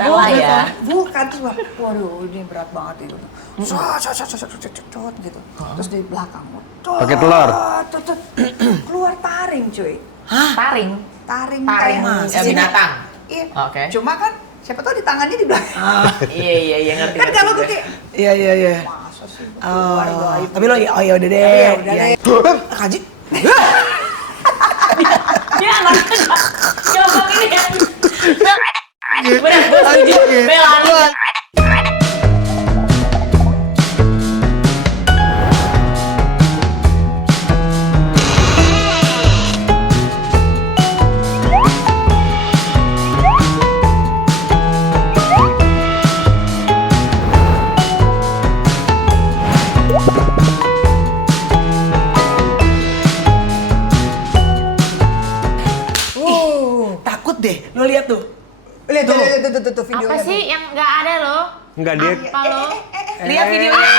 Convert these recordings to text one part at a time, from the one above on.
Salah ya? Bukan, terus waduh ini berat banget itu. Cot gitu. Terus di belakang, Pakai telur? keluar taring cuy. Hah? Taring? Taring Taring kayak binatang? Iya. Oke. Cuma kan siapa tahu di tangannya di belakang. Iya ngerti. Kan kalau gue kayak, Iya. masa sih keluar gaib. Tapi lo ya udah deh. Iya, udah Iya. deh. Kaji. Dia anaknya gampang ini ya. Bener, gue setuju. Bella. Takut deh. Lo lihat tuh. Lihat tuh videonya. Apa sih yang nggak ada loh? Enggak dia. Apa lo? Lihat videonya.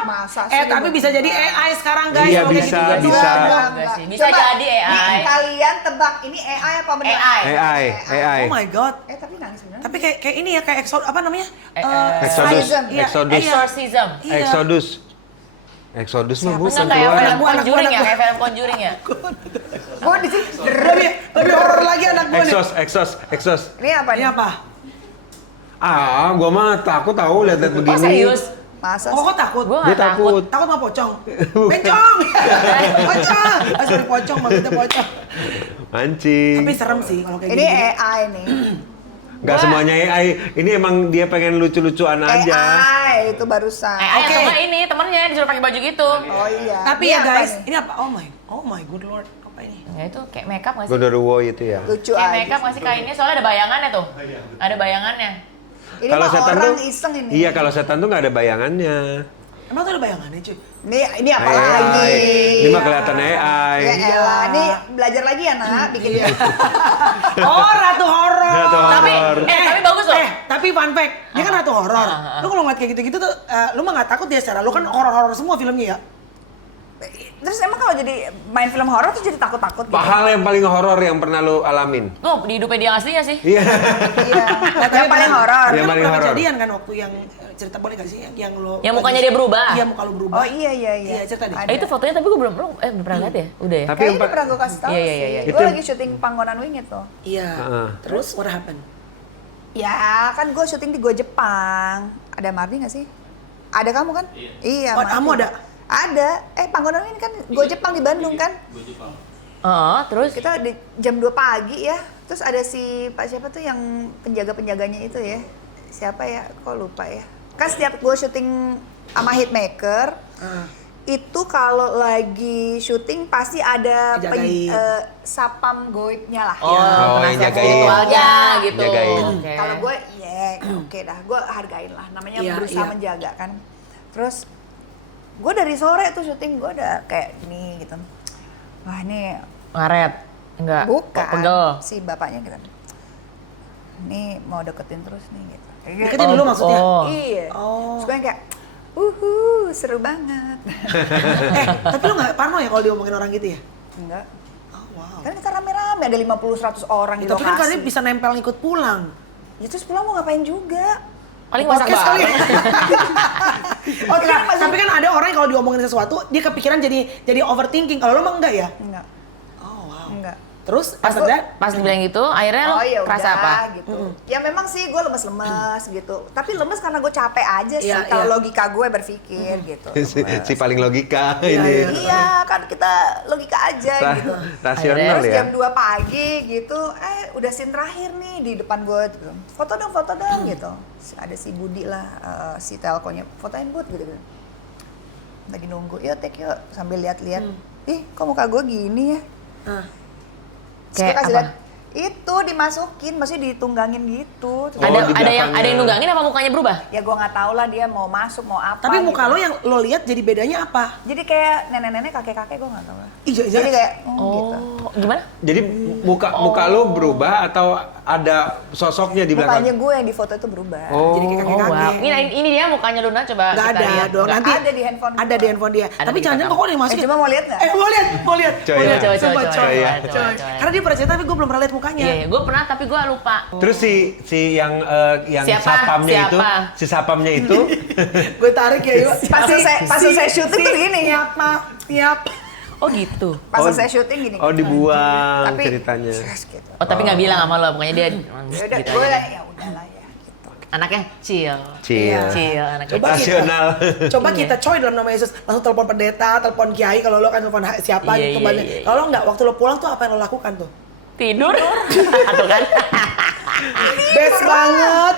Masa sih? Tapi bisa jadi AI sekarang guys. Iya, kalau kayak bisa, gitu-gitu. bisa. Enggak sih. Bisa Coba, jadi AI. nih, kalian tebak ini AI apa benar? AI. Oh my god. Tapi nangis beneran. Tapi kayak ini ya, kayak apa namanya? Exodus. Iya, Exodus. Exorcism. Iya. Exodus mah Enggak bukan kayak keluar. film Anak gua, Conjuring ya, anak kayak film Conjuring ya. Gue di sini. Lebih horor lagi anak gue nih. Exos. Ini apa Ini nih? apa? Gua mah takut tahu lihat-lihat begini. Oh serius? Masa Oh, kok takut? Gue Dia nggak takut. Takut sama pocong? Bencong! Pocong! Sorry pocong, maksudnya pocong. Mancing. Tapi serem sih kalau kayak Ini gini. AI nih. Enggak semuanya AI. Ini emang dia pengen lucu-lucuan aja. AI itu barusan. AI Oke. atau nggak ini temennya disuruh pakai baju gitu. Oh iya. Tapi Ini ya apa guys, nih? ini apa? Oh my good lord. Apa ini? Ya itu kayak makeup nggak sih? Gondoruo itu ya. Lucu Kayak aja. makeup nggak sih kainnya? Soalnya ada bayangannya tuh. Ada bayangannya. Ini Kalau mah setan orang tuh, iseng ini. iya kalau setan tuh nggak ada bayangannya. Emang tuh ada bayangannya cuy? Ini apa lagi? Ini mah kelihatan AI. Ya elah, nih belajar lagi ya nak, bikin Oh, ratu horor. Ratu horor. Tapi bagus loh. Tapi fun fact, dia kan ratu horor. Lu kalau ngeliat kayak gitu-gitu tuh, lu mah nggak takut ya secara lu kan horor-horor semua filmnya ya? Terus emang kalau jadi main film horor tuh jadi takut-takut gitu? Hal yang paling horor yang pernah lu alamin? Tuh di hidupnya dia aslinya sih. Iya. Iya. Yang paling horor. Yang Kan paling pernah horor. kejadian kan waktu yang cerita boleh gak sih yang lo Yang mukanya dia berubah. Iya, muka lu berubah. Oh iya. Iya, cerita deh. Ada. Itu fotonya tapi gue belum pernah lihat ya. Udah ya. Tapi Kayaknya yang ini pa- pernah gue kasih tau Iya, sih. iya, iya. Gue Itu- lagi syuting Panggonan Wingit tuh. Iya. Heeh. Terus what happened? Ya kan gue syuting di Go Jepang. Ada Mardi gak sih? Ada kamu kan? Iya. Oh, Mardi. kamu ada? Ada. Panggonan Wingit kan Go Jepang di Bandung kan? Terus Kita di jam 2 pagi ya. Terus ada si Pak siapa tuh yang penjaga-penjaganya itu ya. Siapa ya? Kok lupa ya. Kan setiap gue syuting sama Hitmaker, itu kalau lagi syuting pasti ada Dijagain. sapam goibnya lah. Oh, penasihat jagain. spiritualnya gitu. Jagain. Oke. Kalau gue, oke dah, gue hargain lah. Namanya Iya, berusaha iya. menjaga kan. Terus gue dari sore tuh syuting, gue udah kayak gini gitu. Wah ini Ngaret. Enggak. bukan Pegel. si bapaknya gitu. Ini mau deketin terus nih gitu. Kayak Deketin dulu maksudnya? Oh. Iya. Oh. Terus gue yang kayak, seru banget. Tapi lu nggak parno ya kalau diomongin orang gitu ya? Enggak. Oh wow. Kan kita rame-rame, ada 50-100 orang di Tapi kan lokasi. kalian bisa nempel ikut pulang. Ya terus pulang mau ngapain juga? Paling masak Podcast kali. bareng. Oh, tapi kan ada orang yang kalau diomongin sesuatu dia kepikiran jadi overthinking. Kalau lo mah enggak ya? Enggak, Oh wow. enggak. Terus Pas, after that? pas dibilang gitu, akhirnya lo ya kerasa udah, apa? gitu. Ya memang sih gue lemes-lemes gitu. Tapi lemes karena gue capek aja sih. Iya, Kalau iya. logika gue berpikir gitu. si paling logika Iya, ini. iya. Iya kan kita logika aja Ra- gitu. Rasional Akhirnya Terus ya. jam 2 pagi gitu, udah scene terakhir nih di depan gue gitu. Foto dong gitu. Ada si Budi lah, si telkonya, fotoin Bud gitu. Lagi nunggu, yuk take yuk sambil lihat-lihat. Ih, kok muka gue gini ya? Terus Kayak gue kasih apa? lihat, itu dimasukin, maksudnya ditunggangin gitu. Terus Oh, di ada yang belakangnya. nunggangin apa mukanya berubah? ya gue nggak tahu lah dia mau masuk mau apa. Tapi muka gitu. lo yang lo lihat jadi bedanya apa? Jadi kayak nenek-nenek, kakek-kakek gue nggak tahu lah. Iya, iya. Jadi kayak gitu. Gimana? Jadi muka lu berubah atau ada sosoknya di Mukanya belakang. gue yang di foto itu berubah. Oh. Jadi kayak Oh wow. kakek-kakek. Ini dia mukanya Luna coba Nggak kita ada lihat. dong, Nggak. nanti Ada di handphone ada gua. di handphone dia. Ada Tapi di jangan-jangan belakang. kok dimasukin. Coba mau lihat nggak? Mau lihat, mau lihat. Coy, Mau ya. lihat. Coba, Coba, coba, coy. coba, Coy. coba. Karena dia pernah cerita tapi gue belum pernah lihat mukanya. Iya, gue pernah tapi gue lupa. Terus si yang Siapa? sapamnya itu, Siapa? si sapamnya itu Gue tarik ya yuk. Pas selesai syuting tuh gini. Tiap. Oh gitu. Pas Oh, selesai syuting gini. oh dibuang Tapi ceritanya. gitu. Oh tapi nggak bilang sama lo, pokoknya dia Ya udah, gitu gue aja. ya udahlah ya gitu. Anaknya chill. Chill. Chill anaknya. Coba kita, Rasional. coba kita coy dalam nama Yesus langsung telepon pendeta, telepon kiai kalau lo kan telepon siapa Iya, gitu iya, banyak. iya. Kalau enggak waktu lo pulang tuh apa yang lo lakukan tuh? Tidur. Atau kan? Best banget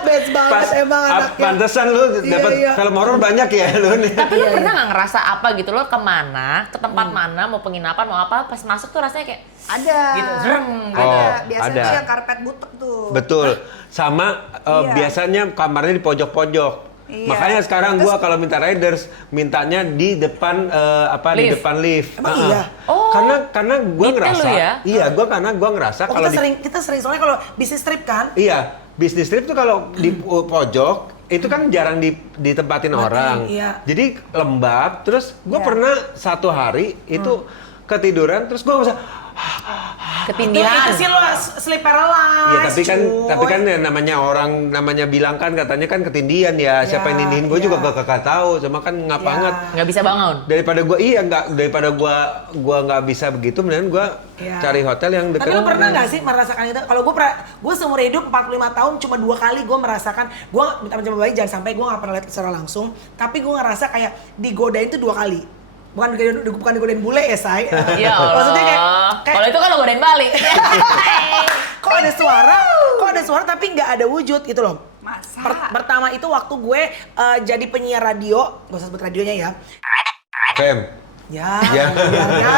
emang anaknya. Pantesan lu dapat Iya. film horor banyak ya lu nih. Tapi lo pernah nggak ngerasa apa gitu lo kemana, ke tempat mana, mau penginapan, mau apa, pas masuk tuh rasanya kayak Ada. Gitu, zreng, Ada. Oh, Biasanya ada. tuh yang karpet butek tuh. Betul. Sama Iya. biasanya kamarnya di pojok-pojok. Iya. Makanya sekarang Terus- gua kalau minta riders mintanya di depan di Lift. depan lift. Emang Ah. iya? Oh, Karena gua detail ngerasa lu ya? iya, karena gua ngerasa Oh, kalau kita sering soalnya kalau bisnis trip kan. iya, bisnis trip tuh kalau di pojok itu kan jarang ditempatin orang. iya. Jadi lembab, terus gua Iya. pernah satu hari itu ketiduran terus gua bisa ketindihan. Itu sih lo sleep paralysis. Iya tapi kan cuy. ya namanya bilang kan katanya kan ketindian ya. Siapa yang nindihin gue iya. juga gak tahu. Cuma kan ngap Iya. banget. Nggak bisa bangun. Daripada gua nggak bisa begitu, mendingan gua Iya. cari hotel yang dekat. Tapi lo pernah nggak sih merasakan itu? Kalau gue seumur hidup 45 tahun cuma 2 kali gue merasakan, gue minta baik jangan sampai gue nggak pernah lihat secara langsung, tapi gue ngerasa kayak digodain itu 2 kali. Bukan digodain bule ya, say. Ya Allah. Maksudnya kayak Kalau itu kan lo godain balik. kok ada suara tapi nggak ada wujud gitu loh. Masa? Pertama itu waktu gue jadi penyiar radio, gak usah sebut radionya ya. Fem. Ya, Ya. ya.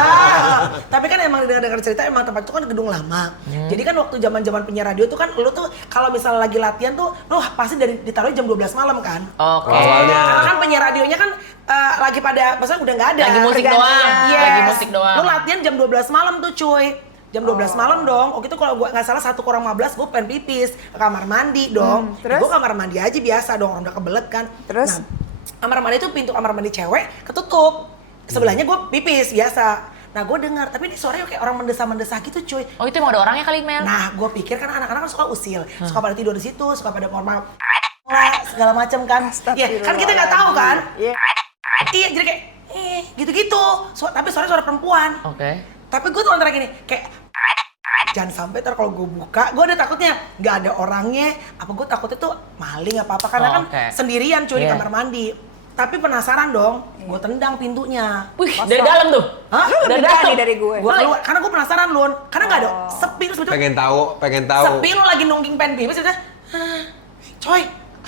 Tapi kan emang dengar cerita emang tempat itu kan gedung lama. Jadi kan waktu zaman penyiar radio tuh kan lu tuh kalau misalnya lagi latihan tuh lu pasti ditaruh jam 12 malam kan. Oke. Awalnya. Karena kan penyiar radionya kan lagi pada maksudnya udah nggak ada. Lagi musik Pergantian. doang. Yes. Lagi musik doang. Lu latihan jam 12 malam tuh cuy. Jam 12 malam dong. Waktu itu kalau gua nggak salah 1:15 gua pengen pipis ke kamar mandi dong. Terus? Gua kamar mandi aja biasa dong, orang udah kebelet kan. Terus? Nah, kamar mandi itu pintu kamar mandi cewek ketutup. Sebelahnya gue pipis biasa. Nah gue dengar, tapi ini suaranya kayak orang mendesah-mendesah gitu cuy. Oh itu emang ada orangnya kali Mel? Nah gue pikir kan anak-anak kan suka usil, suka pada tidur di situ, suka pada normal segala macem kan. Iya kan kita nggak tahu kan. Iya. Iya jadi kayak gitu-gitu. Tapi suara perempuan. Oke. Tapi gue tuh antara gini kayak jangan sampai ntar kalau gue buka, gue ada takutnya nggak ada orangnya. Apa gue takutnya tuh maling apa karena kan Oke. sendirian cuy di Iya. kamar mandi. Tapi penasaran dong, gue tendang pintunya. Wih, dari dalam tuh. Hah? Lu lebih berani dari gue. Gue keluar, karena gue penasaran Lun. Karena nggak ada, Oh. sepi terus betul. pengen tahu. Sepi lu lagi nungging pen pipis, udah. Coy,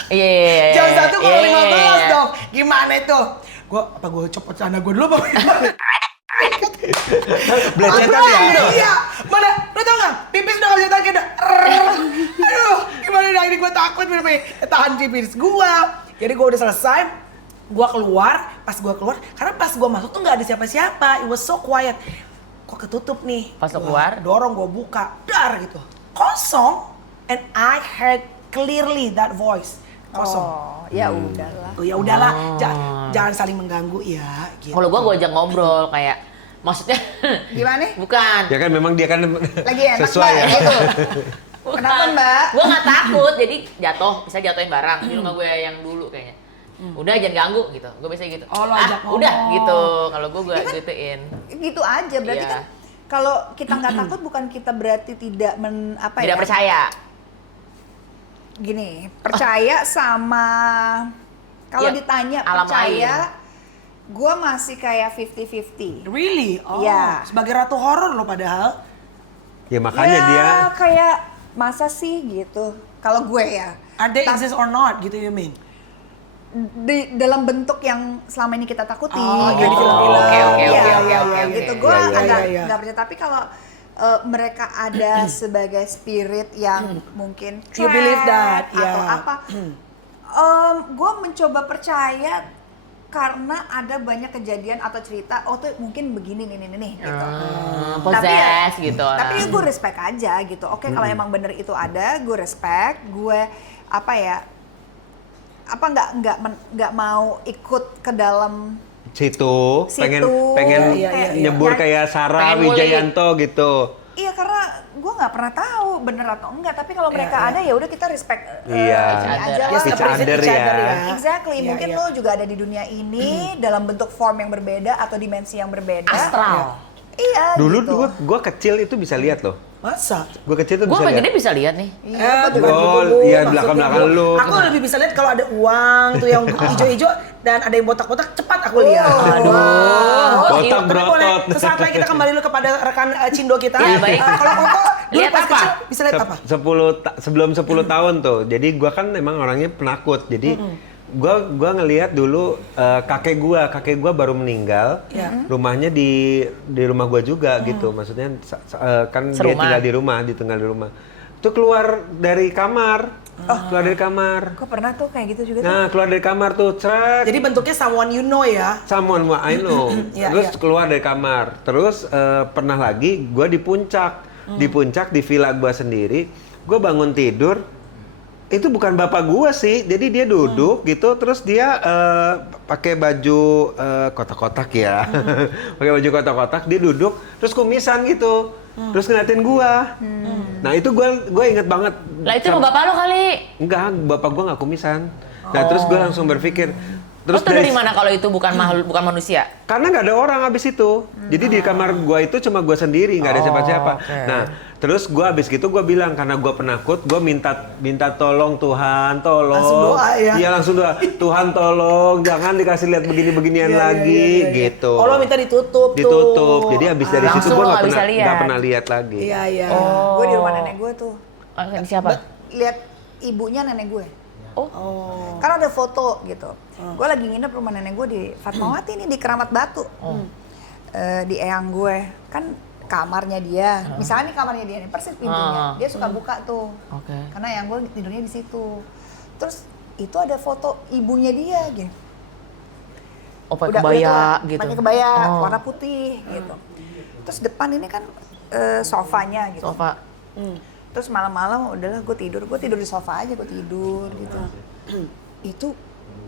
Iya. jam 1 kalau 15 Iya. dong. Gimana itu? Gue copot celana gue dulu apa gimana? Belecetan ya. Iya, mana? Lu tau gak? Pipis udah gak bisa tahan kayak udah. Aduh, gimana dah ini gue takut bener-bener tahan pipis gue. Jadi gue udah selesai, gue keluar, karena pas gue masuk tuh gak ada siapa-siapa, it was so quiet. Kok ketutup nih? Pas lo Gua keluar? dorong, gue buka, dar gitu. Kosong, and I heard clearly that voice. Kosong. Oh, ya udahlah. Oh ya udahlah, jangan saling mengganggu ya. Gitu. Kalau gue ajak ngobrol kayak, maksudnya Gimana? bukan. Ya kan memang dia kan Lagi enak, sesuai Mbak, ya. gitu. Kenapa, Mbak? Gue nggak takut, jadi bisa jatuhin barang. Di rumah gue yang dulu kayaknya. Udah jangan ganggu gitu. Gue biasanya gitu. Oh, lo ajak ngomong. udah gitu. Kalau gue gituin. Gitu aja, berarti Iya. kan kalau kita nggak takut bukan kita berarti tidak Tidak percaya. Gini, percaya sama kalau Iya, ditanya alam percaya, gue masih kayak 50-50. Really? Oh, Iya. sebagai ratu horor lo padahal. Ya makanya ya, dia kayak masa sih gitu. Kalau gue ya. Are they exist or not gitu you mean? Dalam bentuk yang selama ini kita takuti. Oh, gitu. jadi film-film. Oke, Iya, oke. gitu. Gue Iya, iya, agak iya. nggak percaya. Tapi kalau mereka ada sebagai spirit yang mungkin You believe that, atau yeah. apa, gue mencoba percaya karena ada banyak kejadian atau cerita, oh tuh mungkin begini nih gitu. Possess gitu. Tapi gue respect aja gitu. Oke, kalau emang bener itu ada, gue respect. Gue nggak mau ikut ke dalam situ, pengen Iya. nyebur kayak Sarah Pengen Wijayanto gitu. Iya, karena gue nggak pernah tahu bener atau enggak. Tapi kalau mereka ada ya udah kita respect Iya. ini aja Ya, lah. each other ya. Exactly. Mungkin lo juga ada di dunia ini dalam bentuk form yang berbeda atau dimensi yang berbeda. Astral. Iya. Dulu gitu. gua kecil itu bisa lihat loh. Masa? Gua kecil tuh Gue bisa sama lihat. gede bisa lihat nih. Iya, gua juga Oh, gitu. iya Maksudnya belakang-belakang gua- lu. Aku lebih bisa lihat kalau ada uang tuh yang hijau-hijau dan ada yang botak-botak, cepat aku lihat. Aduh. Botak iya. Tapi boleh, berotot. sesaat lagi kita kembali dulu kepada rekan Cindo kita. Iya, baik. Kalau Koko dulu Lihat pas apa? kecil bisa lihat apa? Sebelum 10 tahun tuh. Jadi gua kan emang orangnya penakut. Jadi gua ngelihat dulu kakek gua baru meninggal. Iya. Rumahnya di rumah gua juga gitu. Maksudnya kan dia Serumah. tinggal di rumah. Itu keluar dari kamar. Keluar dari kamar. Gue pernah tuh kayak gitu juga tuh. Nah, keluar dari kamar tuh, cek. Jadi bentuknya someone you know ya. Someone what I know. Iya, Terus iya. keluar dari kamar. Terus pernah lagi gue di puncak. Di puncak di villa gue sendiri. Gue bangun tidur. Itu bukan bapak gue sih. Jadi dia duduk gitu. Terus dia pakai baju kotak-kotak ya. Pakai baju kotak-kotak. Dia duduk. Terus kumisan gitu. Terus ngeliatin gue. Nah itu gue inget banget. Lah itu rumah bapak lo kali. Enggak, bapak gue nggak kumisan. Nah terus gue langsung berpikir. Lo tuh dari mana kalau itu bukan makhluk, bukan manusia? Karena nggak ada orang abis itu. Jadi di kamar gua itu cuma gua sendiri, nggak ada siapa-siapa. oke. Nah, terus gua abis gitu gua bilang karena gua penakut, gua minta tolong Tuhan, tolong. Langsung doa ya? Iya langsung doa. Tuhan tolong, jangan dikasih lihat begini-beginian lagi, gitu. Oh, lo minta ditutup tuh. Ditutup. Jadi abis dari situ Langsung gua lo nggak nggak bisa lihat. pernah lihat lagi. Iya, iya. Gue di rumah nenek gue tuh. Oh, siapa? Lihat ibunya nenek gue. Oh. Kan ada foto gitu. Gue lagi nginep rumah nenek gue di Fatmawati nih di Keramat Batu. Di eyang gue. Kan kamarnya dia. Misalnya nih kamarnya dia nih, persis pintunya. Dia suka buka tuh. Oke. Karena eyang gue tidurnya di situ. Terus itu ada foto ibunya dia gitu. Oh, pakai kebaya gitu. Pakai kebaya Oh. warna putih gitu. Terus depan ini kan sofanya gitu. Sofa. Terus malam-malam udahlah gue tidur di sofa aja, gue tidur gitu. Itu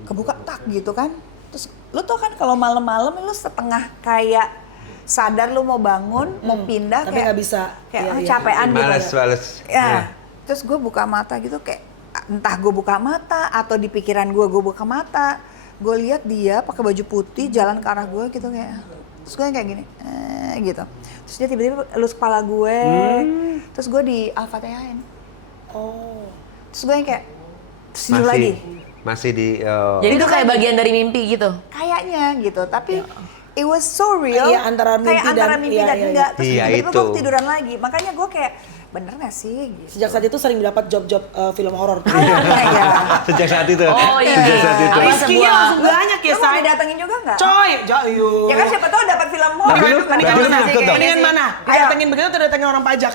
kebuka tak gitu kan. Terus lu tau kan kalau malam-malam lu setengah kayak sadar lu mau bangun, mau pindah Tapi kayak nggak bisa. kayak Iya, iya. capean gitu. Males. Ya. Terus gue buka mata gitu kayak entah gue buka mata atau di pikiran gue buka mata. Gue lihat dia pakai baju putih jalan ke arah gue gitu kayak. Terus gue kayak gini, gitu. Terus dia tiba-tiba elus kepala gue. Terus gue di Al-Fatihain. Oh. Terus gue yang kayak terus tidur lagi. Masih di. Jadi itu kayak bagian dari mimpi gitu. Kayaknya gitu, tapi it was so real. Iya, antara mimpi kayak antara dan- mimpi iya, dan iya, enggak. Terus iya. tiba-tiba Iya, gue itu. ketiduran lagi. Makanya gue kayak bener gak sih? Gitu. Sejak saat itu sering dapat job-job film horor. Kayaknya ya. Sejak saat itu. Oh, iya. Sejak saat itu. Apa Rezekinya sebuah- langsung banyak ya, Lu mau Say. didatengin juga nggak? Coy, jayu. Ya kan siapa tahu dapat film horor. Tapi lu- Mendingan tapi lu mana takut sih dong? kayaknya Mendingan sih? mana? Ayo. Didatengin begitu atau datengin orang pajak?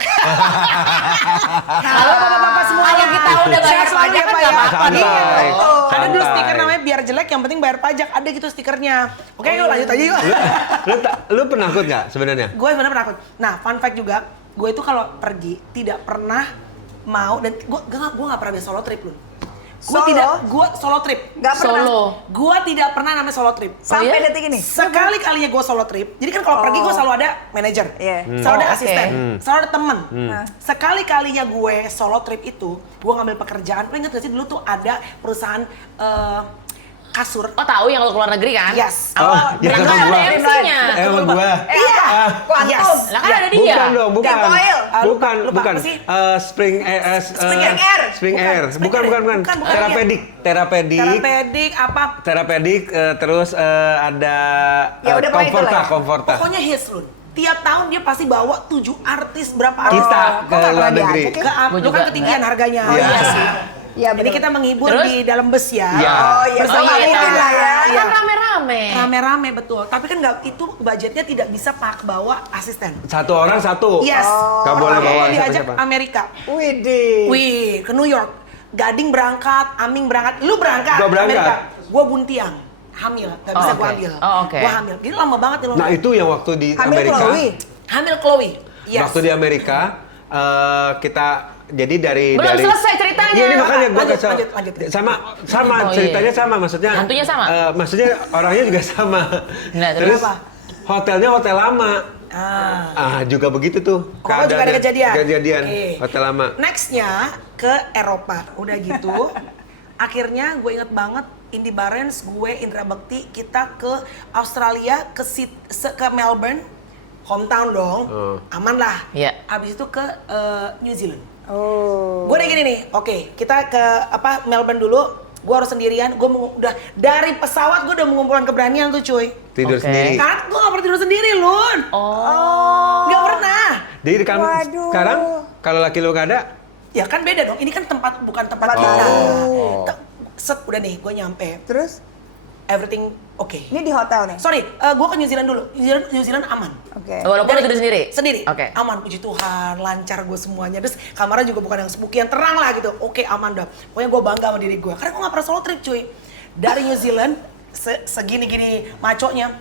Halo bapak-bapak semua. Kalau kita udah bayar Sehat selalu pajak ya, kan Pak, nggak ya. apa-apa. Santai. Iya, betul. Ada dulu Santai. stiker namanya biar jelek yang penting bayar pajak. Ada gitu stikernya. Oke, yuk lanjut aja yuk. Lu penakut nggak sebenarnya? Gue sebenarnya penakut. Nah, fun fact juga, gue itu kalau pergi tidak pernah mau dan gue nggak pernah solo trip lu. Gue solo trip. Nggak pernah. Solo. Gue tidak pernah namanya solo trip. Sampai iya? detik ini. Sekali kalinya gue solo trip, jadi kan kalau pergi gue selalu ada manajer, Iya. selalu ada Oh, asisten, oke. selalu ada temen. Nah. Sekali kalinya gue solo trip itu, gue ngambil pekerjaan. Lo inget gak sih dulu tuh ada perusahaan kasur? Oh tahu yang lo keluar negeri kan? Yes. Oh, ya Yang sama ada gua. MC-nya. Emang gua. Iya. Quantum. Yes. Lah kan ada dia. Bukan dong, bukan. Tempo Oil. Bukan, Lupa bukan. apa sih? Spring Air. Spring Air. Spring Air. Bukan. Bukan. Terapedik. Terapedik apa? Terapedik, terus ada Ya udah, pokoknya itulah ya. Komforta. Pokoknya hits Lun. Tiap tahun dia pasti bawa 7 artis berapa artis. Kita Kok ke nggak luar pernah negeri. diajak ya? Gua Lu juga. kan ketinggian harganya. Iya. Iya sih. Iya, Jadi betul. kita menghibur Terus? di dalam bus ya. Iya. Oh iya, Bersama sama iya, mungkin iya. lah ya. Iya. Kan rame-rame. Rame-rame betul. Tapi kan nggak itu budgetnya tidak bisa pak bawa asisten. Satu orang satu. Yes. Nggak boleh Pertama bawa gua diajak siapa-siapa. Amerika. Widih. Wih, ke New York. Gading berangkat, Aming berangkat. Lu berangkat. Gua berangkat. Amerika. Gua Buntiang. hamil, nggak bisa Oh, gue oke. hamil. Oh, oke. Gue hamil, jadi lama banget nih lo. Nah itu yang waktu di Hamil Amerika. Chloe. Hamil Chloe, yes. Waktu di Amerika kita jadi dari Belum selesai ceritanya. Iya ini makanya gue Lanjut, kesel. lanjut. Sama Oh, iya. ceritanya sama maksudnya. Hantunya sama? Maksudnya orangnya juga sama. Nah, terus apa? hotelnya hotel lama. Juga begitu tuh. Oh, juga ada kejadian? Kejadian Oke. hotel lama. Nextnya ke Eropa, udah gitu. Akhirnya gue inget banget Indy Barens, gue Indra Bekti, kita ke Australia, ke Melbourne, hometown dong, aman lah. Iya. Abis itu ke New Zealand. Oh. Gue udah gini nih, oke, kita ke Melbourne dulu. Gue harus sendirian, gue udah dari pesawat gue udah mengumpulkan keberanian tuh cuy. Tidur Oke. sendiri. Karena gue gak pernah tidur sendiri, Lun. Oh. Gak pernah. Jadi kan Waduh. sekarang kalau laki lu gak ada, Ya kan beda dong, ini kan bukan tempat Tempat kita. Oh. Set, udah nih, gue nyampe. Terus Everything oke. ini di hotel nih. Sorry, gue ke New Zealand dulu. New Zealand aman. Oke. Walaupun lu tidur sendiri? Sendiri. Oke. Aman, puji Tuhan, lancar gue semuanya. Terus kamarnya juga bukan yang spooky, yang terang lah gitu. Oke, aman dah. Pokoknya gue bangga sama diri gue. Karena gue gak pernah solo trip cuy. Dari New Zealand, segini-gini maconya,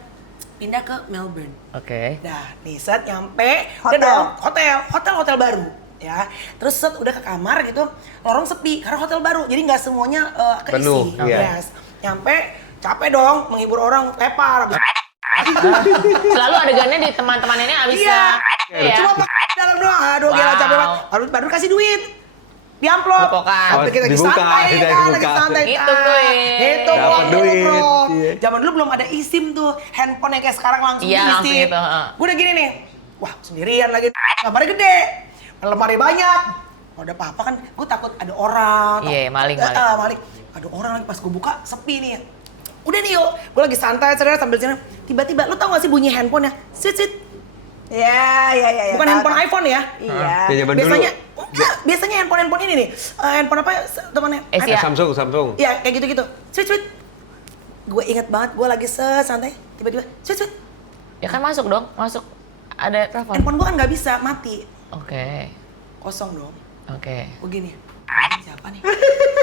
pindah ke Melbourne. Oke. Nah, nih set nyampe, Hotel. udah dong, hotel baru. Ya, terus set udah ke kamar gitu, lorong sepi karena hotel baru, jadi nggak semuanya keisi. Penuh, iya. Yes. Nyampe, capek dong, menghibur orang, tepar. Selalu adegannya di teman-teman ini nggak bisa. Iya. Cuma pakai dalam doang, aduh gila Wow. capek banget. Baru kasih duit. Di amplop. Dipokan. Tapi kita lagi Dibuka, santai kita kan, dibuka. lagi santai. Ngitung duit. Ngitung Dapat uang dulu, duit, bro. iya. Zaman dulu belum ada eSIM tuh, handphone yang kayak sekarang langsung Iya, diisi. langsung gitu, heeh. Gue udah gini nih, wah sendirian lagi, kamarnya gede, lemari banyak. Kalau ada apa-apa kan, gue takut ada orang. Iya, maling. Maling. Ada orang lagi pas gue buka, sepi nih. Udah nih yuk, gue lagi santai, saudara sambil jalan. Tiba-tiba, lu tau gak sih bunyi handphonenya? Sit. Ya. Bukan tahu, handphone tahu. iPhone ya? Iya. Kayak zaman Biasanya, dulu. enggak, biasanya handphone ini nih. Handphone apa temannya? Asia. Samsung. Iya, kayak gitu-gitu. Sweet. Gue inget banget, gue lagi santai, tiba-tiba sweet. Ya kan masuk dong, masuk. Ada telepon. Handphone gue kan nggak bisa, mati. Oke. Kosong dong. Oke. Begini. Siapa nih?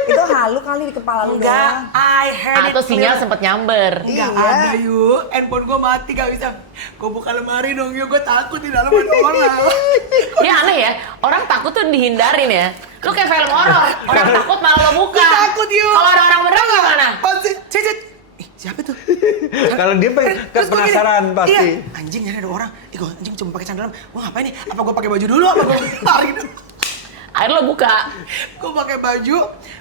Itu halu kali di kepala lu Enggak, doang. I heard it Atau sinyal clear. sempet nyamber. Enggak Iya. ada yuk, handphone gue mati gak bisa. Gue buka lemari dong yuk, gue takut di dalam ada orang. Ya aneh ya, orang takut tuh dihindarin ya. Lu kayak film horor, orang takut malah lo buka. Gue takut yuk. Kalau ada orang beneran gimana? Cicit. Siapa tuh? Kalau dia Terus gua gini, penasaran pasti. Iya, anjing nyari ada orang. Gue anjing cuma pakai sandal. Gue ngapain nih? Apa gue pakai baju dulu? Apa gue lari dulu? Akhirnya lo buka. Gue pakai baju,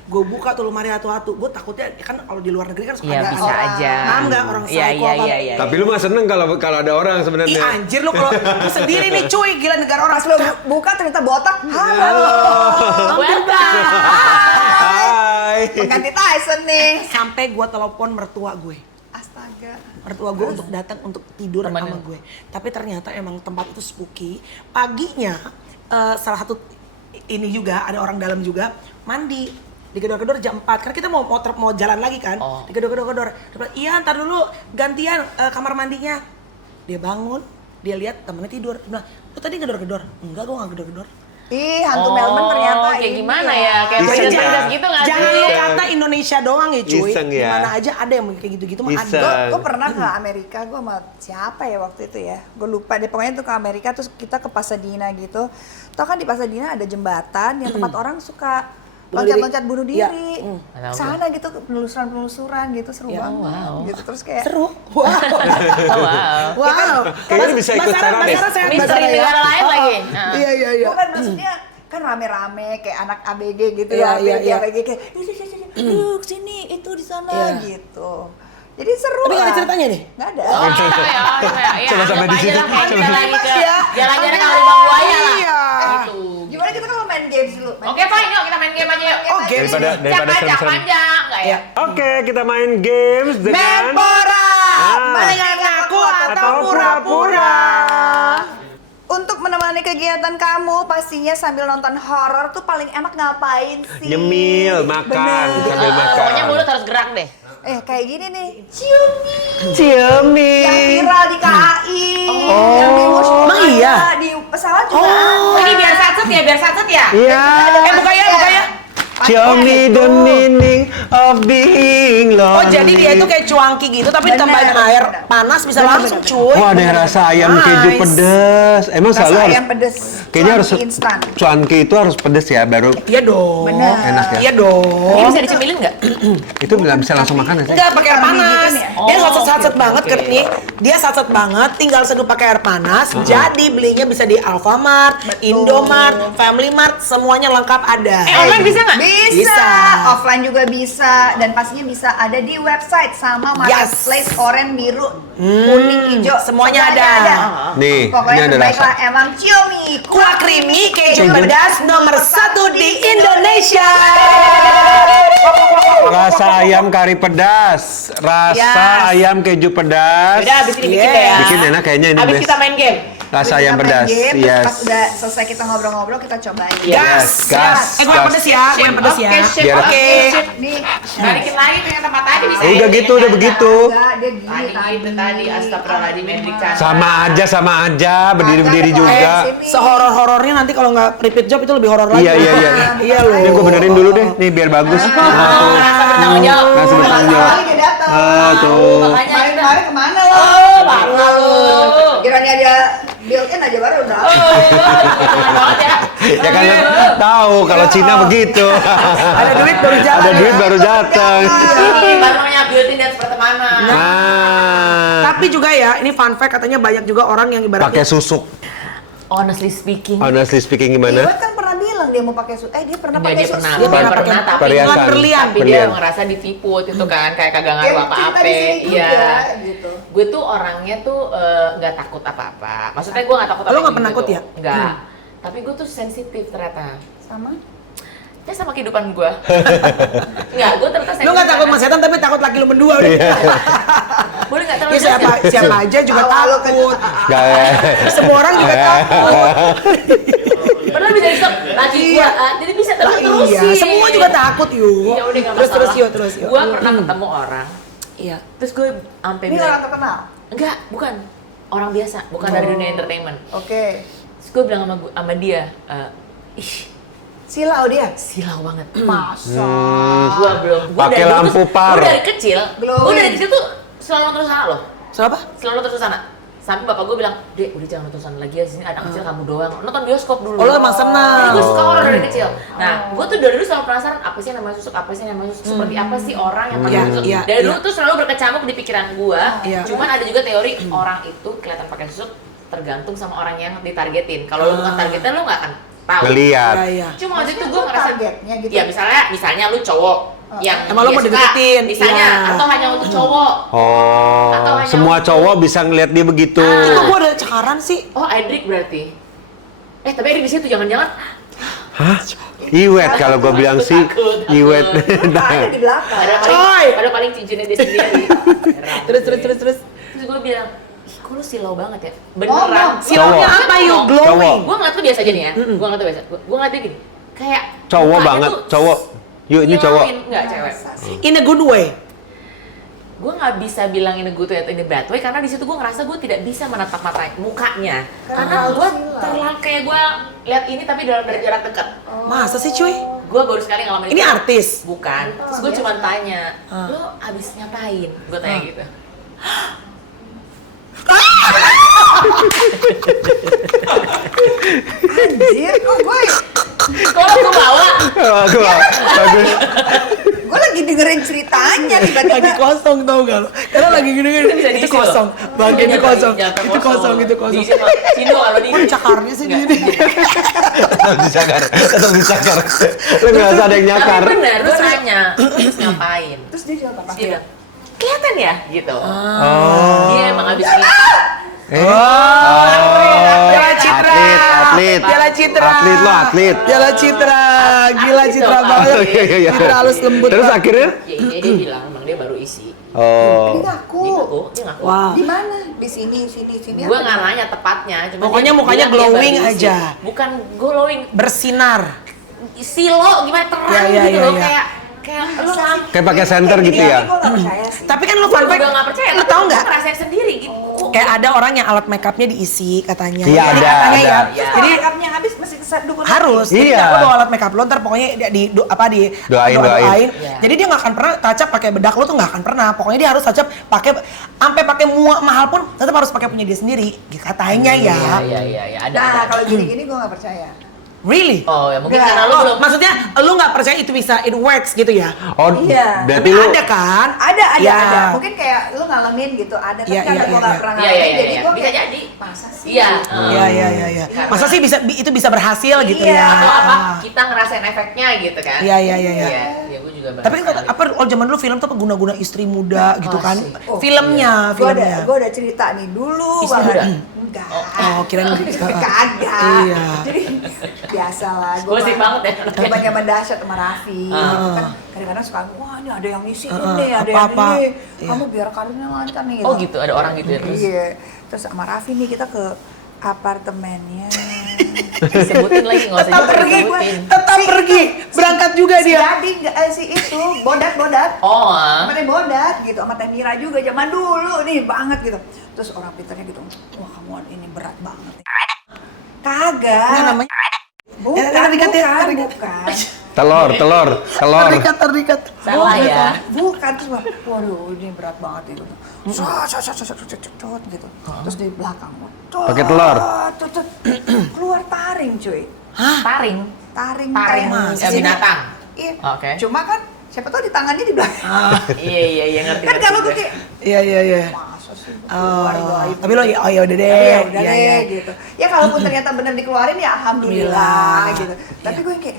gue buka tuh lemari atu-atu. Gue takutnya kan kalau di luar negeri kan suka Iya ada bisa orang. aja. Paham nggak orang Iya psycho iya apa? iya. Tapi lu mah seneng kalau ada orang Ih sebenarnya. anjir lu kalau lu sendiri nih cuy, gila negara orang. Pas lu buka ternyata botak. Halo. Welcome. Hai. Pengganti Tyson nih. Sampai gue telepon mertua gue. Astaga. Mertua gue untuk datang untuk tidur Temenin. sama gue. Tapi ternyata emang tempat itu spooky. Paginya salah satu ini juga ada orang dalam juga mandi digedor-gedor jam 4 karena kita mau jalan lagi kan. Oh. Digedor-gedor. Dia bilang, "Iya, ntar dulu gantian kamar mandinya." Dia bangun, dia lihat temennya tidur. Dia bilang, "Lu tadi gedor-gedor?" "Enggak, gue enggak gedor-gedor." Ih, hantu Melbourne ternyata kayak ini gimana ya? Kayak Iseng princess ya? gitu nggak sih? Jangan lu kata Indonesia doang ya cuy. Iseng ya? Dimana aja ada yang kayak gitu-gitu mah Iseng. ada. Gue pernah ke Amerika, gue sama siapa ya waktu itu ya, gue lupa deh, pokoknya tuh ke Amerika terus kita ke Pasadena gitu. Tau kan di Pasadena ada jembatan yang tempat orang suka Bunuh loncat-loncat diri. bunuh Iya. diri. Nggak tahu Sana gitu penelusuran gitu seru Ya, banget. wow. Gitu terus kayak Seru. Oh, Wow. wow. Wow. Kayaknya bisa ikut sekarang deh. sehat Misteri Basara ya. negara lain Oh, lagi. oh. Nah. Iya. bukan maksudnya kan rame-rame kayak anak ABG gitu Iya, ya, iya. ABG kayak yuk sini itu di sana Iya. gitu. Jadi seru Tapi nggak ada lah. ceritanya nih? Nggak ada. Oh, ya, Coba sampai anggap di aja situ. lah kayak kita Coba. lagi ke Ya. jalan-jalan Oke. kali Bang Buaya lah. Iya. Gitu. Gimana kita kalau main games dulu? Oke, fine, yuk kita main game aja yuk. Oh, games. Daripada Cak aja, serem-serem. panjang, nggak ya? Oke, kita main games dengan Mempora. Ah. Dengan aku atau Atau pura-pura. Untuk menemani kegiatan kamu, pastinya sambil nonton horor tuh paling enak ngapain sih? nyemil, makan, Bener. sambil makan. Pokoknya mulut harus gerak deh. Kayak gini nih, ciumi. Ciemi. Yang viral di KAI. Yang di Emang iya? Di pesawat juga Oh, ada. ini biar satset ya, biar satset ya? Iya. Buka ya. Show me the meaning of being lonely. Oh jadi dia itu kayak cuanki gitu tapi Bener, ditambahin air bener. panas bisa Bener, langsung bener, cuy. Wah, ada rasa ayam keju Nice. pedes. Emang Rasa selalu harus ayam pedes. kayaknya harus Cuanki instan. cuanki itu harus pedes ya baru Iya dong. Bener. enak ya. Iya dong. Ini bisa dicemilin nggak? Itu nggak bisa langsung makan ya sih? Enggak pakai air Karena panas. bijitin ya? Dia Oh, satset oke, banget oke. nih. Dia satset banget, tinggal seduh pakai air panas. Jadi belinya bisa di Alfamart, Indomart, Family Mart, semuanya lengkap ada. Online bisa nggak? Bisa. Bisa. Offline juga bisa dan pastinya bisa ada di website sama marketplace oranye, biru, kuning, hijau. Semuanya ada. Nih, ini Pokoknya ada terbaik rasa. lah emang Xiaomi Kuah creamy keju Keju. pedas nomor 1 di Indonesia. Rasa ayam kari pedas, rasa Yes. ayam keju pedas. Udah abis ini bikin Yeah. deh ya. Bikin enak kayaknya ini Abis best. kita main game. Rasa ayam Kita main pedas, game, terus yes. Pas udah selesai kita ngobrol-ngobrol kita cobain. Yes, gas. Gue yang pedes ya, gue yang pedes ya. Biar- Oke. Nih, Balikin lagi ke yang tempat tadi bisa. Udah gitu, udah begitu. enggak, dia gini Tadi gitu tadi, astagfirullahaladzim, Hendrik Chandra. Sama aja, berdiri-berdiri juga. Sehoror-horornya nanti kalau nggak repeat job itu lebih horor lagi. Iya, iya, iya. Iya loh. Ini gue benerin dulu deh, nih biar bagus. Nah, tuh. Rasa bertanggung jawab. Rasa bertanggung jawab. Dia datang. Tuh. Makanya Kemarin kemana lo? parah lu. Kiranya dia built-in aja baru udah. Banget ya. Ya kan lu tahu kalau Cina begitu. Ada duit baru jalan. Ada duit ya. baru datang. Ini baru namanya beauty dan pertemanan. Nah, Tapi juga ya, ini fun fact katanya banyak juga orang yang pakai ibaratnya susuk. Honestly speaking, Honestly speaking Iwan gimana? kan pernah bilang dia mau pakai dia pernah Enggak, pakai dia susu. pernah, Dia bukan pernah pernah, pakai tapi perhiasan. berlian. tapi dia Berlian. ngerasa ditipu waktu itu kan, kayak kagak Dia ngaruh cerita apa-apa. di sini juga, Iya. gitu. Gue tuh orangnya tuh nggak takut apa-apa. Maksudnya gue nggak takut Lo apa nggak penakut ya? Nggak. Tapi gue tuh sensitif ternyata. Sama. Ya sama kehidupan gue. Nggak, gue ternyata sensitif. Lu nggak takut karena- sama setan tapi takut laki lu berdua. Boleh nggak terlalu Ya siapa, jelas nggak? siapa aja juga Awal lo takut. Gak ya. Semua orang juga takut. Padahal bisa stop lagi gue, jadi bisa Lah terus iya, semua juga takut yuk. Ya udah nggak Terus masalah. terus yuk. Gue pernah ketemu orang, Iya. terus gue sampai Ini orang terkenal. enggak, bukan orang biasa, bukan dari dunia entertainment. Oke. Terus gue bilang sama dia, ih Silau dia. silau banget. Masa. Gua belum. Pakai lampu par. Gue dari kecil, Glowing. gue dari kecil tuh selalu nonton sana loh, Siapa? selalu nonton sana. Sampai bapak gue bilang, Dek, udah jangan nonton sana lagi ya, sini anak kecil kamu doang. Nonton bioskop dulu. Oh, lo emang senang. Jadi gue suka orang dari kecil. Nah, gue tuh dari dulu selalu penasaran apa sih yang namanya susuk, apa sih yang namanya susuk, seperti apa sih orang yang pakai Iya, susuk. iya, Dari dulu iya. tuh selalu berkecamuk di pikiran gue. Iya. Cuman ada juga teori orang itu kelihatan pakai susuk tergantung sama orang yang ditargetin. Kalau lo bukan targetnya lo nggak akan tahu. Ngeliat. Iya, iya. Cuma waktu itu Maksudnya gue tuh ngerasa targetnya gitu? Ya misalnya lu cowok yang Emang lu dia mau suka, dideketin? misalnya Iya. atau hanya untuk cowok. Oh, Atau hanya semua untuk- cowok bisa ngeliat dia begitu. Itu gua ada cakaran sih. Oh, Edric berarti. Tapi Edric di situ jangan-jangan. Hah? Iwet kalau gue bilang sih, Takut. Iwet. Ada di belakang. Coy. Padahal paling cincinnya dia sendiri. Terus. Terus gue bilang, ih kok lu silau banget ya? Oh, Beneran. Silaunya Cowok. apa yuk? Cowok. Glowing. Gue ngeliat tuh biasa aja nih ya. Gue ngeliat tuh biasa. Gue ngeliat dia gini. Kayak Cowok mukanya banget, tuh cowok. Yuk, ini cowok. ngilangin. Enggak, cewek. In a good way. Gue nggak bisa bilang ini good way atau ini bad way karena di situ gue ngerasa gue tidak bisa menatap mata mukanya karena gue terlalu kayak gue lihat ini tapi dari jarak dekat. Masa sih cuy? Gue baru sekali ngalamin Ini itu. artis? Bukan. Terus gue cuma tanya, lo abis ngapain? Gue tanya gitu. Anjir, kok Kalau gue bawa, Bagus. gue lagi dengerin ceritanya tiba-tiba. Lagi kosong tau gak lo? Karena lagi gini itu bisa itu diisi kosong. loh. Bagian itu Jangan- kosong. jangan Itu kosong, itu kosong. Diisi loh. Sini kalau di. Kok cakarnya sih gini? Tetap dicakar. Tetap dicakar. Lu ngerasa ada yang nyakar. Tapi benar, gue tanya, terus ngapain? Terus dia jawab apa? Terus dia bilang, kelihatan ya? Gitu. Oh. Dia emang abis ini. Piala Citra. Atlet. Piala Citra. Atlet lo, atlet. Piala Citra. Gila Atlet Citra dong. banget. Oh, iya, iya. Citra halus lembut. Terus banget. akhirnya? Ya dia bilang, emang dia baru isi. Oh. Dia ngaku. Dia ngaku. Wow. Di mana? Di sini. Gue nggak nanya tepatnya. Cuma Pokoknya dia mukanya bilang dia glowing baru isi. aja. Bukan glowing, Bersinar. silo gimana terang Ya, gitu ya, loh. ya. Kayak lu lampu. Kayak pakai senter gitu ya? Gue gak percaya sih. Tapi kan lu Gue fun fact, juga nggak percaya. lu tau nggak? Ngerasain sendiri gitu. Kayak ada orang yang alat makeupnya diisi katanya. Iya, Jadi ada, katanya ada. ya. Iya. Jadi makeupnya habis mesti ke Masa dukun Harus. Jadi Iya. lo bawa alat makeup lo, ntar pokoknya Doain. Iya. Jadi dia nggak akan pernah touch up pakai bedak lo tuh nggak akan pernah. Pokoknya dia harus touch up pakai sampai pakai mahal pun tetap harus pakai punya dia sendiri. Katanya ya. Iya, ada. Nah, kalau gini-gini gue nggak percaya. Really? Oh, ya mungkin Nggak. karena lu belum. Maksudnya lu nggak percaya itu bisa it works gitu ya? Oh, Iya. berarti lu Ada kan? Ada. Ya. Mungkin kayak lu ngalamin gitu, ada. Tapi Iya, karena iya, gue iya, nggak iya. pernah Iya, ngalamin, iya, jadi iya. gue Bisa kayak, jadi. masa sih? Iya. Iya. Masa sih itu bisa berhasil gitu Iya. ya? Atau apa? Kita ngerasain efeknya gitu kan? Iya. Iya, gue juga Tapi banget kan sekali. kalau zaman dulu film tuh apa guna-guna istri muda gitu kan? Asik. Oh, Filmnya. Gue ada cerita nih dulu Istri banget. muda? Enggak. Oh, kirain gitu. Kagak. Iya. Jadi biasa lah. Gosip banget ya. Zaman dahsyat sama Raffi. Kan kadang-kadang suka, wah ini ada yang ngisi ini, ada yang apa-apa. ini. Iya. Kamu biar karirnya lancar nih. Oh gitu, ada orang gitu ya terus. Iya. Terus sama Raffi nih kita ke apartemennya. Disebutin lagi, nggak usah Tetap juga pergi gue. disebutin. Tetap pergi, berangkat juga dia. Jadi si itu bodat. Oh, Sama Teh Bodat gitu, sama Teh Mira juga zaman dulu nih banget gitu. Terus orang pintarnya gitu, wah kamu ini berat banget nih. Kagak. Nggak namanya. Bukan, Terikat ya, bukan, terikat. bukan. telur. Terdikat. salah ya. Bukan, terus gua, waduh ini berat banget gitu. Cot gitu. Terus di belakang, Pakai telur? Tut, keluar taring cuy. Taring. Taring Taring kayak ya, binatang. Iya. Oke. Cuma kan siapa tahu di tangannya di belakang. Iya, ngerti. Kan ngerti kalau gue. gue kayak, Iya. masa sih keluar gaib. Tapi lo ya udah deh. Ya udah Iya, deh iya. gitu. Ya kalaupun ternyata benar dikeluarin ya alhamdulillah Alhamdulillah. gitu. Tapi Iya. gue yang kayak,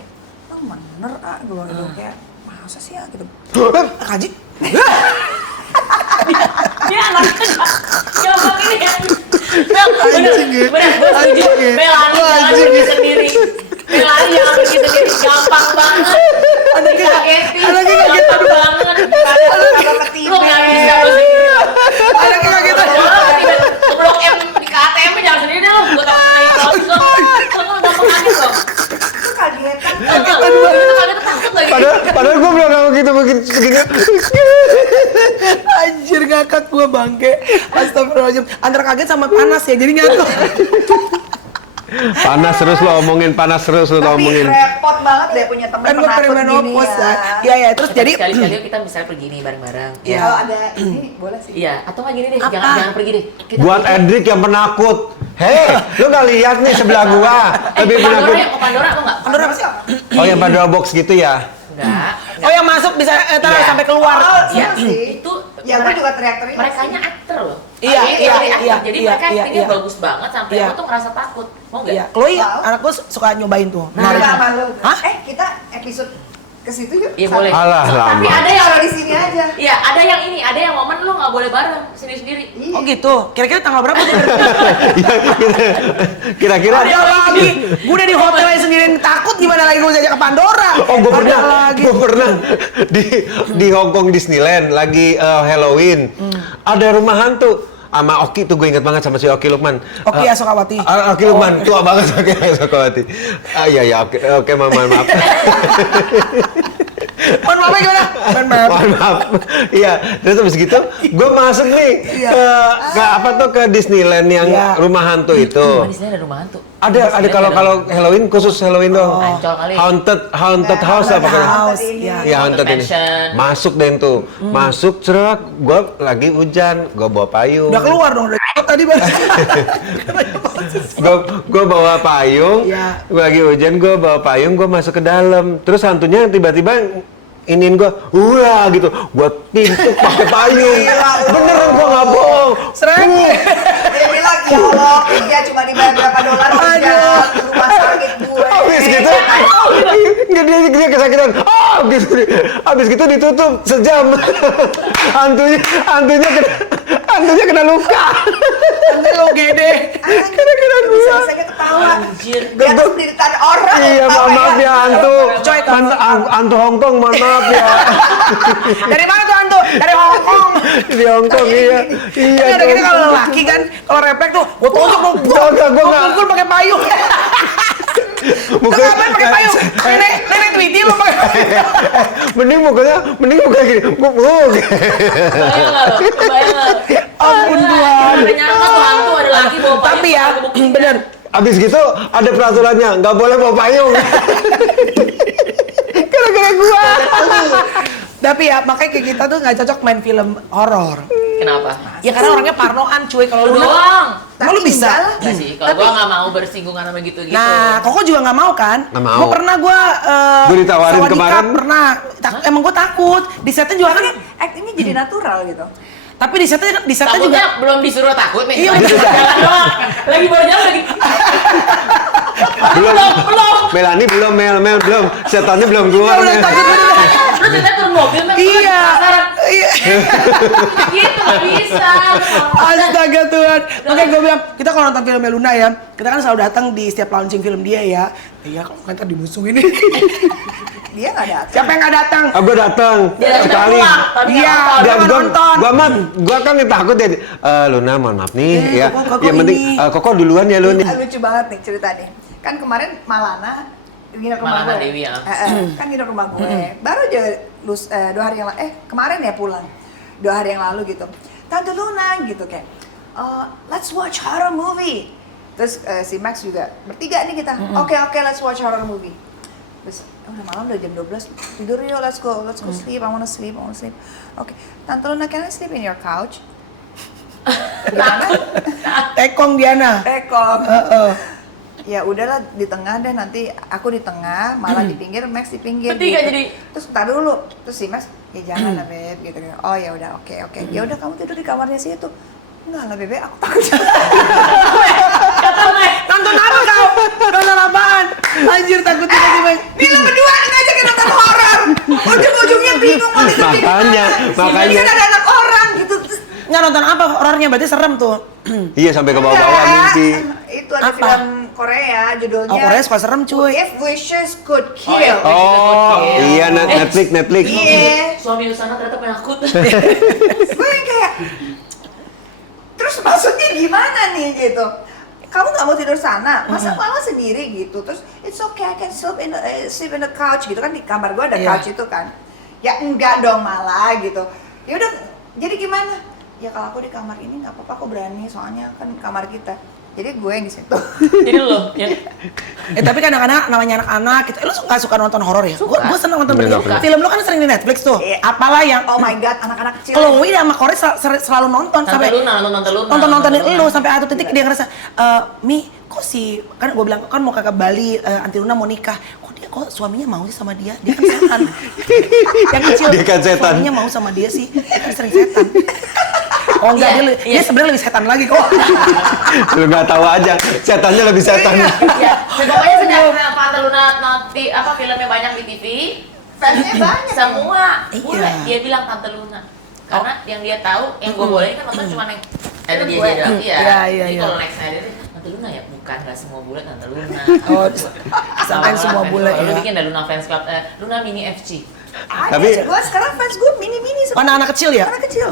oh bener gue bilang gitu kayak masa sih ya gitu. Kaji. Dia anaknya gampang ini ya. Bener, gue setuju. Melani jangan pergi sendiri. Melani jangan pergi sendiri. Gampang banget. Anaknya Kagetin. anaknya kaget. Gampang banget. Kalau ketipe. Lu nggak bisa lu sendiri. Anaknya kaget. Ke Blok M di KTM jangan sendiri deh lu. Gue takut naik terus lo. Lu gampang kaget loh. Itu kagetan. Itu kaget takut lagi. Padahal gue belum ngomong gitu begini. Anjir ngakak gua bangke. Astagfirullahaladzim. Antara kaget sama panas ya, jadi ngakak. Panas terus lo omongin. Tapi repot banget deh punya temen Kan gua penakut gini perimenopause ya. ya. Iya, terus jadi Sekali-sekali kita bisa pergi nih bareng-bareng. Iya. Kalau ada ini boleh sih. Iya, atau nggak gini deh, Apa? jangan pergi deh. Kita Buat pergi. Edric yang penakut. Hei, lu gak lihat nih sebelah gua. Lebih Pandora penakut. ya, Pandora apa nggak? Pandora apa sih? Oh, yang Pandora box gitu ya? Enggak. Oh yang masuk bisa Iya. sampai keluar. Oh, Iya, iya sih. itu Ya gue juga teriak-teriak. Merekanya aktor loh. Iya, Jadi iya, dari iya, aktor. Jadi iya, mereka iya, actingnya iya. bagus banget sampai Iya. aku tuh ngerasa takut. Mau nggak? Iya, Chloe Wow. anak gua suka nyobain tuh. Nah, Menarik. sama lu. Hah? Kita episode ke situ yuk. Iya, Sama. boleh. Alah, Tapi lama. ada yang Kalau di sini aja. Iya, ada yang ini, ada yang momen lu nggak boleh bareng sendiri-sendiri. Iya. Oh gitu. Kira-kira tanggal berapa tuh? Kira-kira. Ada lagi. Gua udah di hotel aja sendirian takut, gimana lagi gua ajak ke Pandora? Oh, gue pernah, Ada lagi. gue pernah di Hong Kong Disneyland lagi Halloween. Ada rumah hantu. Sama Oki tuh gue inget banget sama si Oki Lukman. Oki Asokawati. Oki Lukman, tua banget Oki Asokawati. Iya, oke, maaf. Mohon maaf gimana? Mohon maaf. Mohon maaf. Iya, terus habis gitu, gue masuk nih ke apa tuh ke Disneyland yang Iya. rumah hantu itu. Di sini ada rumah hantu. Ada kalau Halloween khusus Halloween dong. Ancol kali. Haunted house apa kan? House. ini. Iya. Iya, haunted ini. Mansion. Masuk deh tuh. Masuk cerak, gua lagi hujan, gua bawa payung. Udah keluar dong dari tadi Bang. Gua bawa payung. Iya. Gua lagi hujan, gua bawa payung, gua masuk ke dalam. Terus hantunya tiba-tiba iniin gua, wah gitu. Gua pintuk pakai payung. Beneran gua nggak bohong. Seret. Dia bilang, ya Allah, dia cuma dibayar berapa dolar aja ke rumah sakit gue. Habis gitu, nggak dia kesakitan. Gitu. Habis gitu ditutup sejam. Hantunya kena luka. Nanti lo gede. Kira-kira gua. Bisa-bisanya ketawa. Anjir. Di atas penderitaan orang. Iya, ketawa mohon maaf ya hantu. Coy, Hantu Hongkong, mohon maaf ya. Dari mana tuh hantu? Dari Hong Kong. Di Hongkong, iya. Iya. Tapi ada gini dong. kalau laki kan, kalau refleks tuh, gua tonjok dong. Enggak, gua nggak. pukul pakai payung. Lu Mukanya ngapain pakai payung? Nenek Tweety lu pakai payung. mending mukanya gini. Bayang nggak lo? Bayang nggak? Ampun Tuhan. Kita nyangka tuh hantu ada lagi bawa payung, Tapi ya, pakai buktinya. bener. Abis gitu ada peraturannya, nggak boleh bawa payung. Gara-gara gua. Tapi ya makanya kayak kita tuh nggak cocok main film horor. Kenapa? Ya karena orangnya parnoan cuy kalau Lu lu. doang. Emang lu bisa? Nggak sih, kalau gua nggak mau bersinggungan sama gitu-gitu. Nah, Koko juga nggak mau kan? Nggak mau. Gua pernah Gua ditawarin Sawadika kemarin. pernah. Emang gua takut. Di setnya juga kan. Actingnya jadi natural gitu. Tapi di setnya juga. Takutnya belum disuruh takut nih. Iya, Lagi udah. jalan doang. Lagi baru jalan lagi. Belum. Melani belum, Mel belum. Setannya belum keluar. Udah Mel. takut udah. Lu ceritanya turun mobil Mel. Iya. Iya. Gitu nggak bisa. Astaga Tuhan. Makanya gue bilang, kita kalau nonton filmnya Luna ya, kita kan selalu datang di setiap launching film dia ya. Iya, kalau kan dimusuhin ini. Dia nggak datang. Siapa yang nggak datang? Gue datang Dia datang sekali. pulang, tapi Iya, nggak nonton. dia nggak nonton. Gua kan takut ya. Luna, mohon maaf nih ya. Koko Yang penting ini. Koko duluan ya Luna. Lucu banget nih cerita nih. Kan kemarin Malana nginep rumah Malana gue. Dewi, ya. Kan nginep rumah gue. Baru aja 2 hari yang lalu, kemarin ya pulang. 2 hari yang lalu gitu. Tante Luna gitu kayak, let's watch horror movie. Terus si Max juga, bertiga nih kita. Oke, let's watch horror movie. Terus udah malam, udah jam 12, tidur yuk, let's go sleep, I wanna sleep. Oke, Tante Luna, can I sleep in your couch? Gimana? Tekong Diana. Tekong. Ya udahlah di tengah deh, nanti aku di tengah, malah di pinggir, Max di pinggir. Bertiga gitu. jadi. Terus ntar dulu, terus si Max, ya jangan lah Beb, gitu. Oh ya udah, oke. Ya udah kamu tidur di kamarnya situ. Enggak lah Bebe, aku takut. Kata Mel. Nonton apa kau? Nonton apaan? Anjir takutnya lagi Bang. Nih lo berdua ngajakin nonton horor. Ujung-ujungnya bingung mau disuruh Makanya. Ini kan ada anak orang gitu. Nggak nonton apa horornya, berarti serem tuh. Iya sampai ke bawah-bawah mimpi. Itu ada Apa? film Korea judulnya. Oh, Korea suka serem cuy. If Wishes Could Oh, iya. Kill. Oh, iya Netflix. Iya. Suami Usana ternyata penakut. Gue yang kayak, terus maksudnya gimana nih gitu? Kamu nggak mau tidur sana, masa mama sendiri gitu? Terus it's okay, I can sleep in the couch gitu kan, di kamar gue ada Iya. couch itu kan? Ya enggak dong malah gitu. Ya udah, jadi gimana? Ya kalau aku di kamar ini nggak apa-apa, aku berani, soalnya kan kamar kita. Jadi gue yang di situ. Jadi lo ya. Tapi kadang-kadang namanya anak-anak gitu. Lu nggak suka nonton horor ya? Suka. Gue seneng nonton Suka. begitu. Film lu kan sering di Netflix tuh. Iya. Apalah yang Oh my god, anak-anak kecil. Chloe sama Corey selalu nonton Tante sampai Luna. nontonin lu sampai satu titik dia ngerasa Mi kok sih kan gue bilang kan mau kakak Bali Anti Luna mau nikah kok suaminya mau sih sama dia kan setan yang kecil Dia kan setan. suaminya mau sama dia sih dia kan sering setan oh enggak Iya, dia sebenarnya lebih setan lagi kok Lu nggak tahu aja, setannya lebih setan. Ya, pokoknya sejak Tante Luna nanti apa filmnya banyak di TV, Fansnya banyak. semua Iya. bule dia bilang Tante Luna. Karena yang dia tahu, yang gue bolehin kan nonton cuma yang ada dia Gue. doang. Iya, iya, Jadi iya. kalau next saya dia Tante Luna ya, bukan nggak semua bule Tante Luna. Oh, sampai semua bule Lu ya. bikin dah Luna Fans Club, Luna Mini FC. Tapi- gue sekarang fans gue mini-mini semua. anak-anak kecil ya Anak kecil.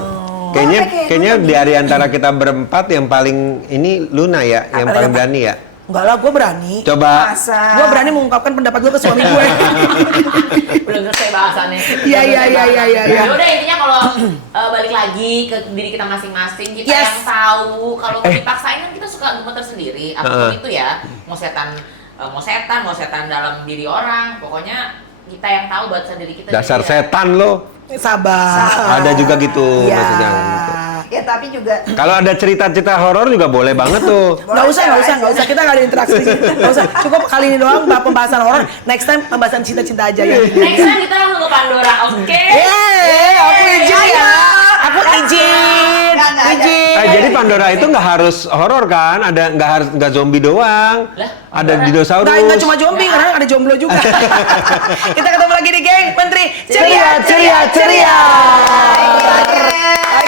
Kayaknya dari antara kita berempat yang paling ini Luna ya, yang paling berani ya. enggak lah gue berani Coba Masa? gue berani mengungkapkan pendapat gue ke suami gue Belum selesai bahasannya. Iya, iya, iya, iya, iya. Ya udah intinya kalau balik lagi ke diri kita masing-masing, kita Yes. yang tahu. Kalau dipaksain kan kita suka gemeter sendiri. Apapun itu ya, mau setan dalam diri orang. Pokoknya kita yang tahu batasan diri kita. dasar jadi ya, setan lo. sabar Ada juga gitu Iya. maksudnya. Gitu. Ya tapi juga Kalau ada cerita-cerita horor juga boleh banget tuh. Nggak usah, kita nggak ada interaksi di sini. Nggak usah, cukup kali ini doang pembahasan horor. Next time pembahasan cinta-cinta aja ya. Next time kita langsung ke Pandora, oke? Aku izin ya. Aku izin. Nggak ada. Izin. Jadi Pandora itu nggak harus horor kan? Ada nggak zombie doang. Lah, Ada Pandora. dinosaurus. Nggak cuma zombie, karena ada jomblo juga. Kita ketemu lagi di geng Menteri Ceria.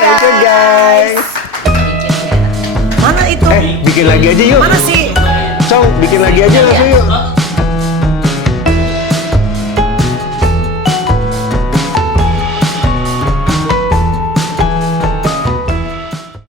Thank you guys. Mana itu? Bikin lagi aja yuk. Mana sih? Cong, bikin lagi aja langsung yuk.